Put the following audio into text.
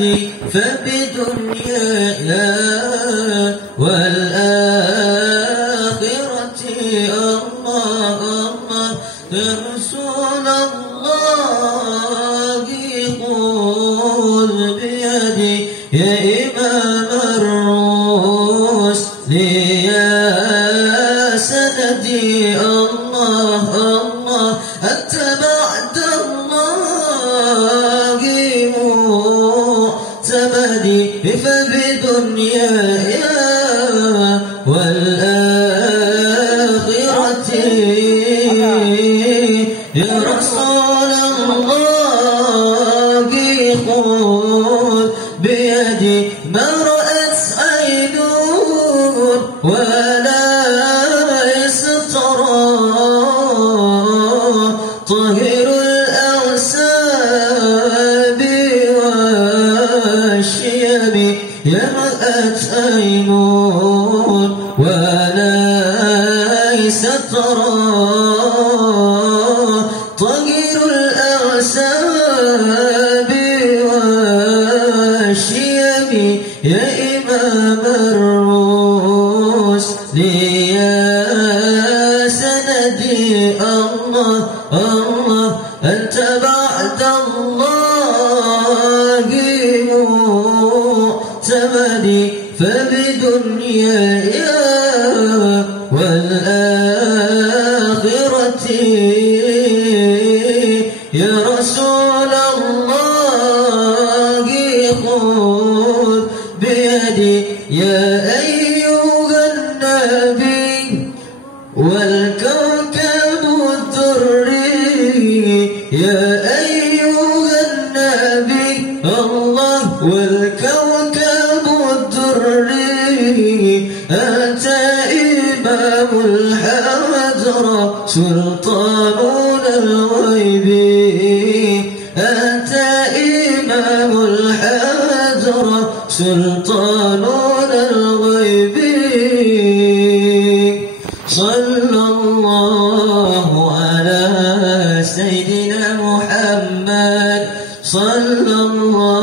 سندي فبدنيانا والآخرة الله الله يا رسول الله خذ بيدي يا إمام الرسل يا سندي الله الله أنت بعد الله معتمدي فبدنياي والآخرة يا رسول الله خذ بيدي ما رأت عين ولا طاهر الأعساب والشيب يا رأت عين وليس ترى طاهر الأعساب والشيب يا إمام الرسل يا سندي الله الله أنت بعد الله معتمدي فبدنياي والآخرة يا رسول الله خذ بيدي يا أيها النبي والكوكب الدري يا أيها النبي الله والكوكب الدري أنت إمام الحضرة سلطان الغيب أنت إمام الحضرة سلطان الغيب صلى الله على سيدنا محمد صلى الله